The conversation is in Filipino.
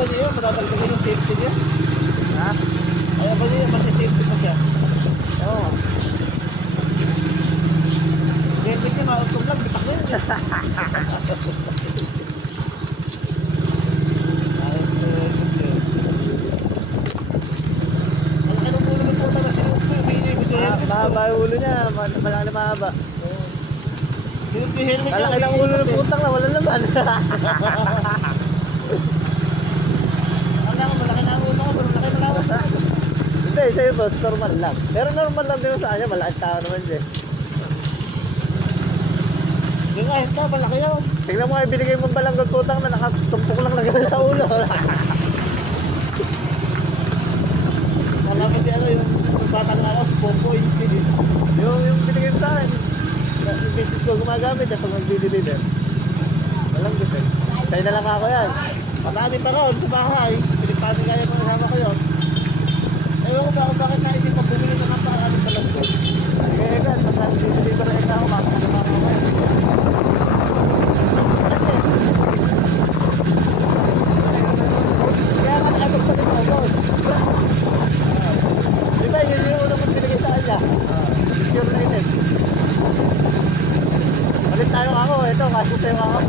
ba niyo? Madadagdagan yung safety niya? Ha? Ayaw ba niyo? Mati-safety pa siya? Oo. Ganyan niya, mautong lang. Bitak na yun. Mahaba yung ulo niya. Malaki na mahaba. Malaki Malaki ng ulo ng putang na wala naman. Akala ko malaki na ang ulo ko, pero malaki malawas na. Hindi, sa'yo boss, normal lang. Pero normal lang din sa kanya, malaking tao naman siya. Yung ahit ka, malaki yun. Tingnan mo nga, binigay mong balanggot putang na nakatumpok lang na gano'n sa ulo. Kala ko si ano yung batang na ako, Popoy. yung binigay mo sa akin. Yung business ko gumagamit at pag mag-deliver. Walang gusto. Sa'yo na lang ako yan. Marami pa ron sa bahay. Pinipati kaya mga kasama ko yun. Ewan ko ba kung bakit naisip mo bumili ng kapakaano talaga. Sige, God, pag mag-deliver na ikaw, makakalaman ako yan. Kaya ka nakatog pa rin ako doon. Di ba, yun yung unang mong binigay sa kanya? Pure native. Balik tayo ako, ito, kaso sa'yo ako.